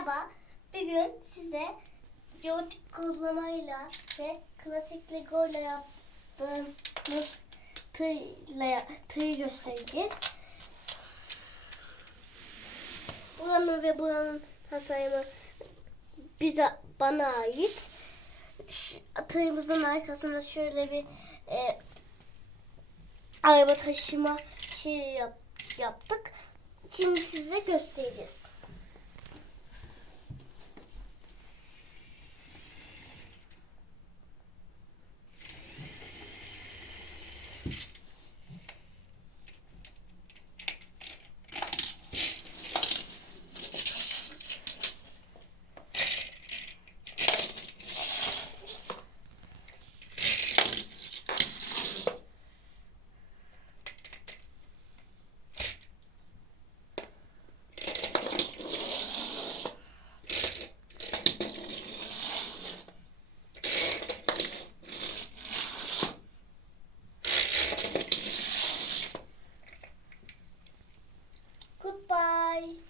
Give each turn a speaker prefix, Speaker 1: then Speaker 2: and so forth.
Speaker 1: Merhaba. Bugün size geometrik kodlamayla ve klasik Lego ile yaptığımız tığla, tığı göstereceğiz. Buranın ve buranın tasarımı bize bana ait. Şu, tığımızın arkasında şöyle bir e, araba taşıma şey yap, yaptık. Şimdi size göstereceğiz. Bye.